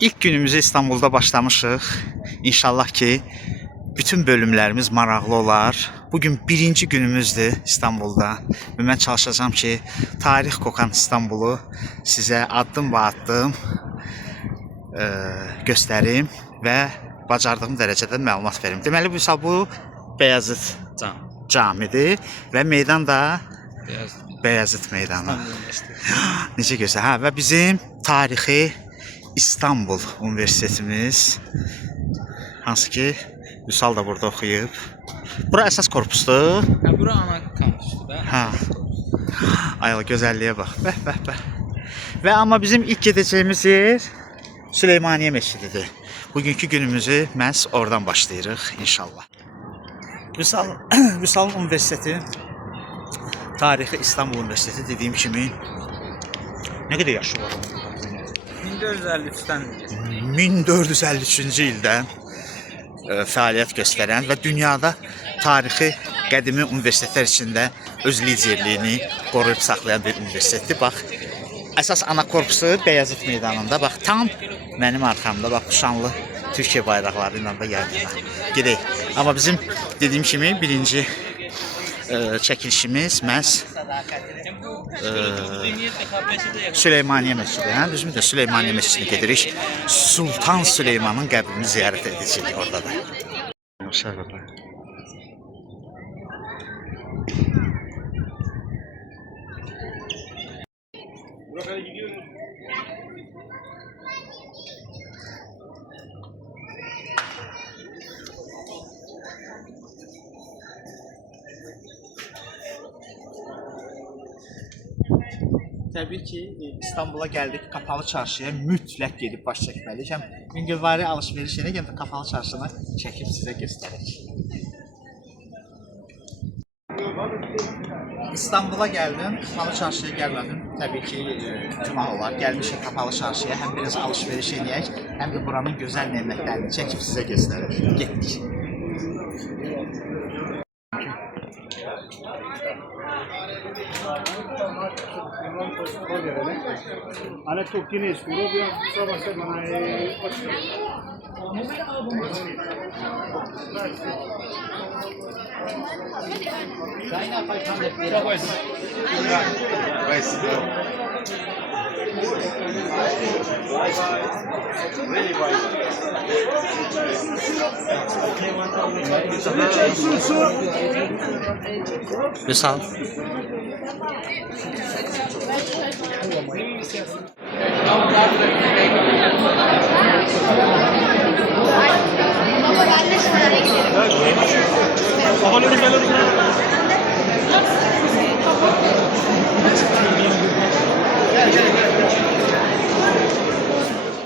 İlk günümüzü İstanbul'da başlamışıq. İnşallah ki bütün bölümlərimiz maraqlı olar. Bugün birinci günümüzdür İstanbul'da. Və mən çalışacağım ki tarix kokan İstanbul'u sizə addım və addım göstərim və bacardığım dərəcədə məlumat verim. Deməli bu Beyazıt camidir və meydan da Beyazıt meydanı. Necə gözəl. Ha, və bizim tarixi İstanbul Universitetimiz, hansı ki Vüsal da burada oxuyub. Bura əsas korpusdur. Ha, bura ana kampüsdür da. Ha. Ay, gözəlliyə bax. Bəh, bəh, bəh. Və amma bizim ilk gedəcəyimiz yer Süleymaniye Məscididir. Bugünkü günümüzü məhz oradan başlayırıq inşallah. Vüsal Universiteti, tarixi İstanbul Universiteti dediyim kimi nə qədər yaşı var? 1453-dən 1453-cü ildən fəaliyyət göstərən və dünyada tarixi qədimi universitetlər içində öz liderliyini qoruyub saxlayan bir universitetdir. Bax, əsas ana korpusu Beyazıt meydanında. Bax, tam mənim arxamda bax şanlı Türkiyə bayraqları ilə də yayılır. Gedək. Amma bizim dediyim kimi birinci çəkilişimiz məhz Süleymaniye Məscidi. Hə, düzmü də Süleymaniye Məscidinə gedirik. Sultan Süleymanın qəbrini ziyarət edəcəyik orada da. Təbii ki, İstanbul'a gəldik, Kapalı Çarşıya mütləq gedib baş çəkməliyik. Həm Mingəvari alış-veriş yerine həm də Kapalı Çarşını çəkib sizə göstərək. İstanbul'a gəldim, Kapalı Çarşıya gəlmədim. Təbii ki, günah olar. Gəlmişik Kapalı Çarşıya, həm biraz alış-veriş eləyək, həm də buranın gözəl nemətlərini çəkib sizə göstərək. Getdik. Alle tocchini scuro, prova se non hai Vüsal.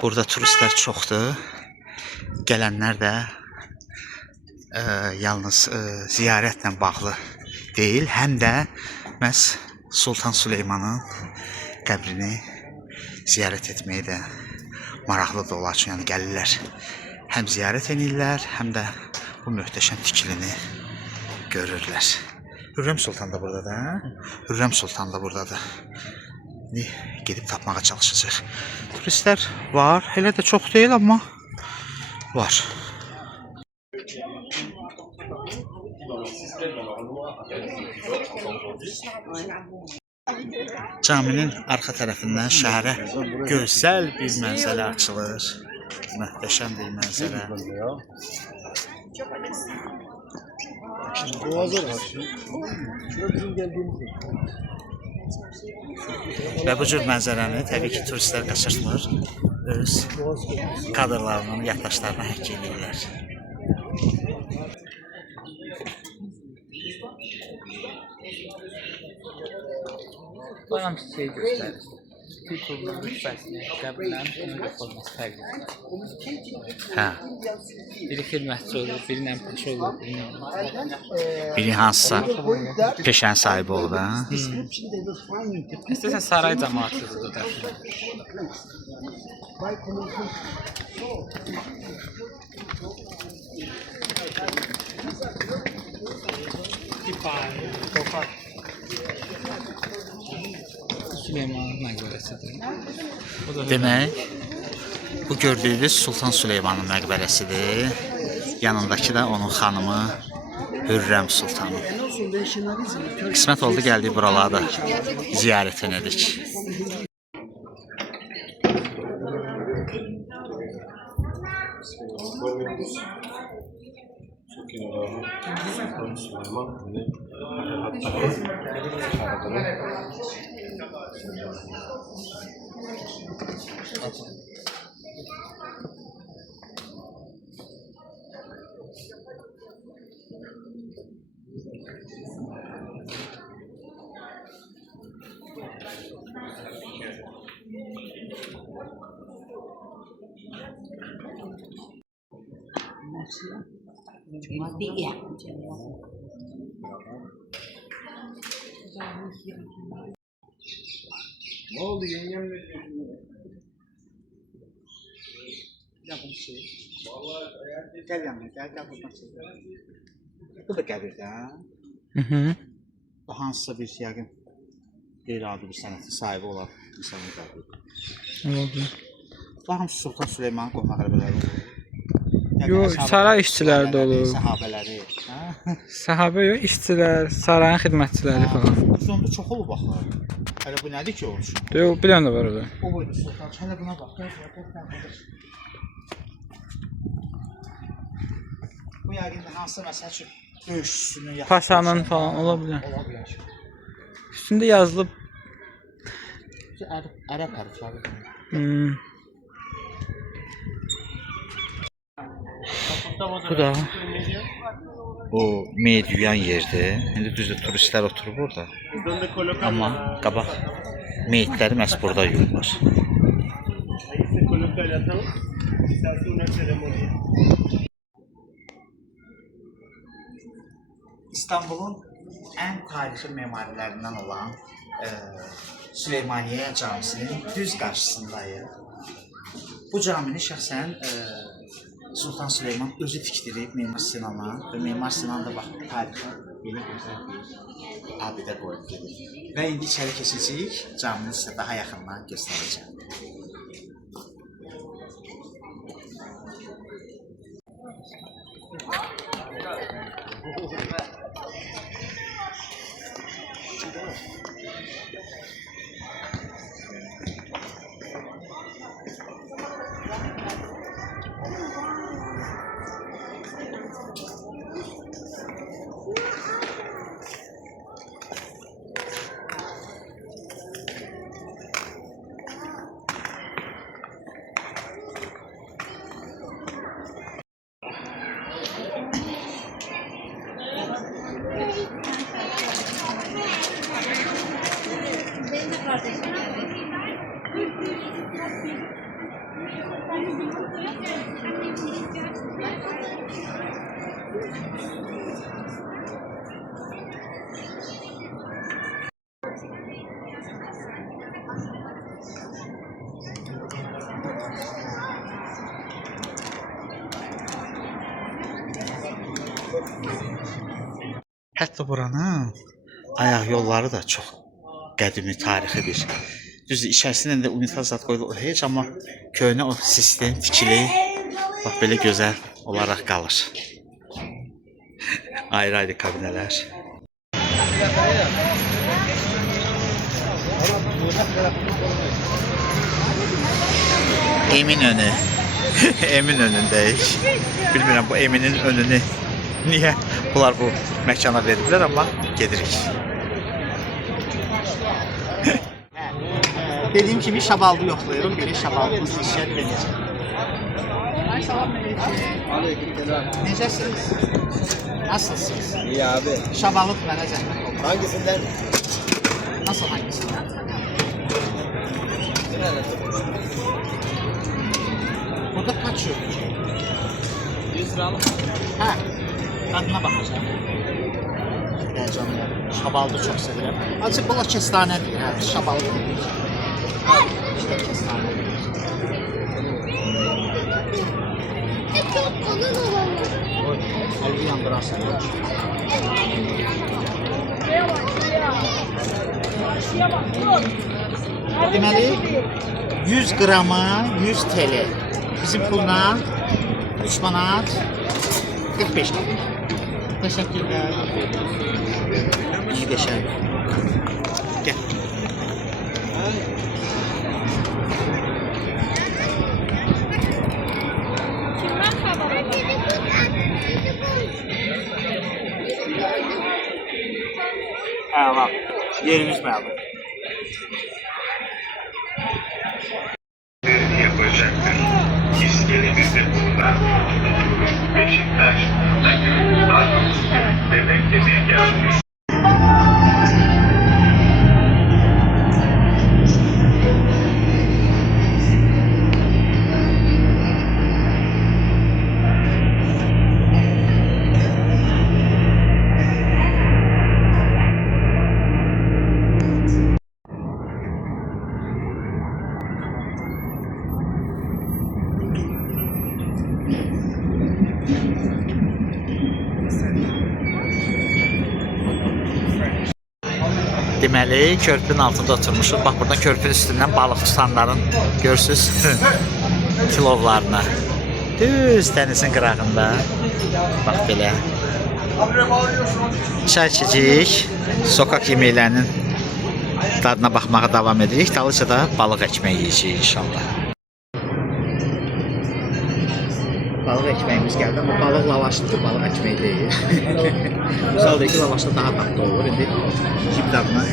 Burada turistlər çoxdur. Gələnlər də yalnız ziyarətlə bağlı deyil, həm də məhz Sultan Süleymanın qəbrini ziyarət etməyi də maraqlı da olar üçün, yəni gəlirlər. Həm ziyarət edirlər, həm də bu möhtəşəm tikilini görürlər. Hürrəm Sultan da buradadır, hə? Hürrəm Sultan da buradadır. Gedib tapmağa çalışacaq. Turistlər var, elə də çox deyil, amma var. Caminin arxa tərəfindən şəhərə gözəl bir mənzərə açılır. Möhtəşəm bir mənzərə. Və bu cür mənzərəni təbii ki turistlər qaçırtmır. Öz kadrlarının, yaddaşlarına həkk edirlər. Bana bir şey göstərir. Titulun rütbəsini, qəbirlərin önündə forması fərqlidir. Hə. Biri xidmətçi olur, biri nəmpaşı olur, biri olur. Biri hansısa peşənin sahibi olur, hə? İstəsən saray cəmaətidir da. Süleymanın məqbərəsidir. Demək, Bu gördüyünüz Sultan Süleymanın məqbərəsidir. Yanındakı da onun xanımı Hürrəm Sultanı. Qismət oldu gəldik buralara da ziyarət edik. Ne oldu yengemle? Gəl yanına, gəl buradan çək. Bu da qəbirdə. Bu hansısa bir yəqin qeyri-adi bir sənətin sahibi olan insanın qəbiridir. Bu hamısı Sultan Süleymanın qohma qələbələri olur. Yox, saray işçiləri də olur. Səhabələri. Səhabə yox, işçilər, sarayın xidmətçiləri falan. Zonda çox olub baxlar. Hələ bu nədir ki olsun? Yox, bir dənə də var orada. O buydu Sultan. Hələ buna bax. Bu yəqin hansı məsəl üçün döyüşçünün yaxşı Paşanın falan ola bilər. Ola bilər. Üstündə yazılıb. Ərəb hərfləri. Bu da o meyid yuyan yerdir. İndi düzdür turistlər oturub orada. Amma qabaq meyidləri məhz burada yuyurlar. İstanbulun ən tarixi memarilərindən olan Süleymaniyyə Camisinin düz qarşısındayıq. Bu camini şəxsən Sultan Süleyman özü tikdirib Memar Sinana və Memar Sinan da bax tarixi belə gözəl bir abidə qoyub gedir. Və indi içəri keçəcəyik, camini sizə daha yaxından göstərəcəm. Hətta buranın ayaq yolları da çox qədimi, tarixi bir. Düzdür, içərisindən də unitaz zad qoyulur heç, amma köhnə o sistem, tikili bax belə gözəl olaraq qalır. Ayrı-ayrı kabinələr. Eminönü. Eminönündəyik. Bilmirəm bu Eminin önünü niyə bunlar bu məkana veriblər, amma gedirik. Dediyim kimi şabaldı yoxlayırım. Görək şabaldınız işə verəcəm. Necəsiniz? Nasılsınız? İyi abi. Şabalık mənə zəhmət oldu. Hangisinden? Nasıl hangisindən? Burada kaç yok? 100 liralık. Ha, tadına bakacağım. Canım, şabaldı çok sevirəm. Azıcık bula kestanədir, hə, şabaldı deyil. İşte kestanədir. Oy, əlini yandırarsan. Deməli 100 qrama 100 TL. Bizim pulla 3 manat 45 qəpik. Təşəkkürlər. İyi qəşəng. Gəl. Tamam. Yerimiz məlum. Yapacaktır. İskelemizde bulunan Beşiktaş, Takım, Radyo, Bebektepe geldi. Deməli, körpünün altında oturmuşuq. Bax, buradan körpünün üstündən balıq tutanların görürsünüz kilovlarını. Düz dənizin qırağında. Bax belə. Çay içəcəyik. Sokak yeməklərinin dadına baxmağa davam edirik. Dalıca da balıq ekmeği yiyəcəyik inşallah. Balıq ekmeğimiz gəldi, amma balıq lavaşlıdır, balıq ekmeği deyil. Misaldakı lavaşda daha tatlı olur. İndi cib dadına.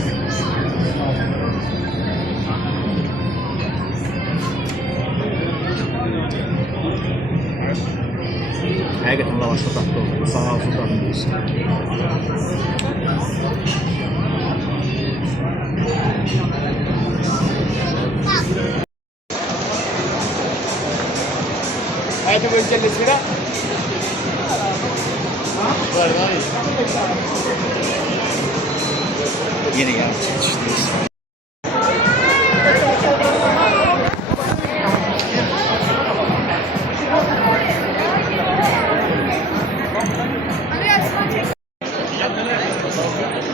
Həqiqətən lavaşda tatlı olur. Sağ olsun dadını deyilsin. Haydi böyle sıra. Yine geldik.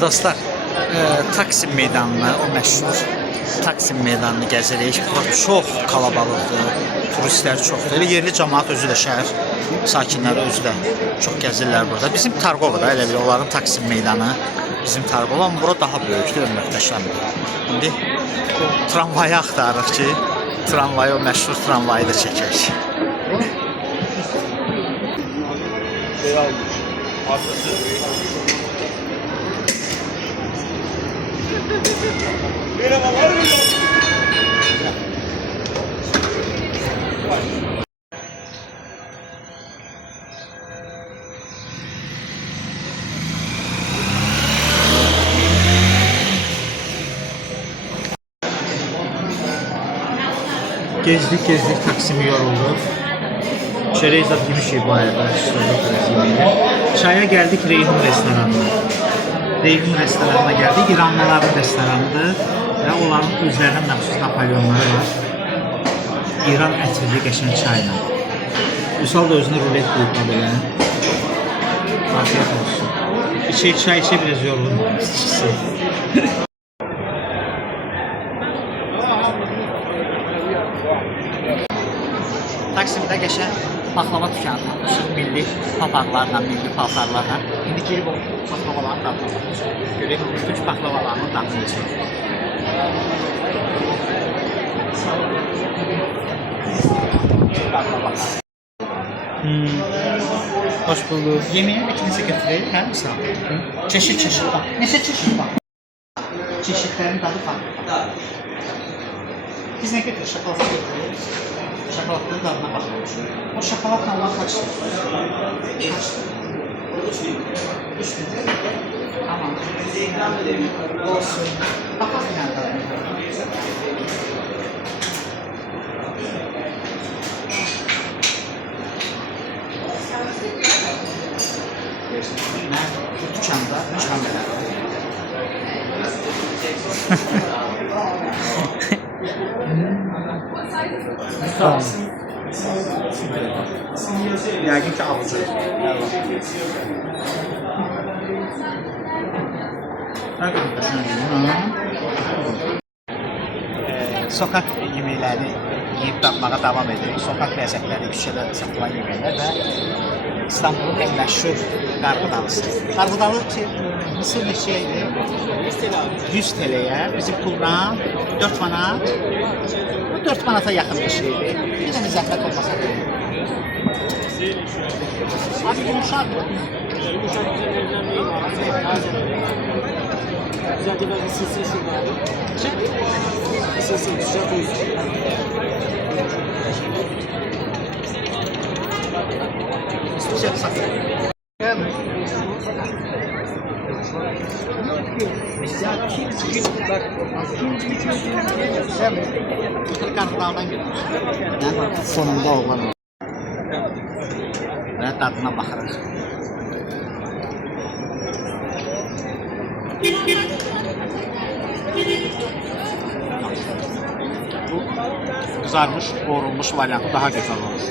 Dostlar, Taksim meydanına, o məşhur Taksim meydanını gəzirik. Çox kalabalıqdır, turistlər çoxdur. Elə yerli cəmaət özü də, şəhər sakinləri özü də çox gəzirlər burada. Bizim Targovada elə bir onların Taksim meydanı, bizim Targov, amma bura daha böyükdür, möhtəşəmdir. İndi tramvayı axtarırıq ki, tramvayı, o məşhur tramvayı da çəkək. Gezdik, Taksim'i yoruldu. Çörək zat yemişik bu arada. Çaya geldik Reyhun restoranına. Reyhun restoranına geldik. İranlıların restoranıdır ve onların özlerine məxsus Napolyonları var. İran ətirli qəşəng çayla. Üsal da özünü rulet qulpa belə. Afiyet olsun. Çay içe biraz yorulun. Taksim'də qəşəng baklava dükkanı tapmışıq. Milli papaqlarla, milli paltarlarla. İndi girib o baklavaların dadına baxacaq. Görək, Türk baklavalarının dadını içək. Hoş bulduk. Yemeğe ikinizi götüreyim, hə? Misal. Çeşit bak. Neçə çeşit bak. Çeşitlerin dadı farklı. Biz ne götürürüz? Şokolata götürürüz. Şokolatların dadına baxıyoruz. O şokolatla olan kaçtır? Kaçtır? 3 bin. Tamam. Olsun. Bakalım yani dadına. Dükkanda çamlar. Tamam. Yəqin ki alıcı. sokak yeməklərini yeyib dadmağa davam edirik. Sokak ləzzətləri, küçədə satılan yeməklər və İstanbulun ən məşhur qarğıdalısı. Qarğıdalı mısır neçəyə idi? 100 TL-yə, bizim pulla 4 manat. Bu 4 manata yaxın bir şeydir. Bir dənə zəhmət olmasa deyil. Abi yumuşaq. Güzelce biraz ısınsın şurada abi. Isınsın, sıcak olsun. Sıcaq satır. Qarğıdaldan gəlmiş. Sonunda oğlan. Və dadına baxırıq. Bu kızarmış, qovrulmuş variantı daha güzel olur.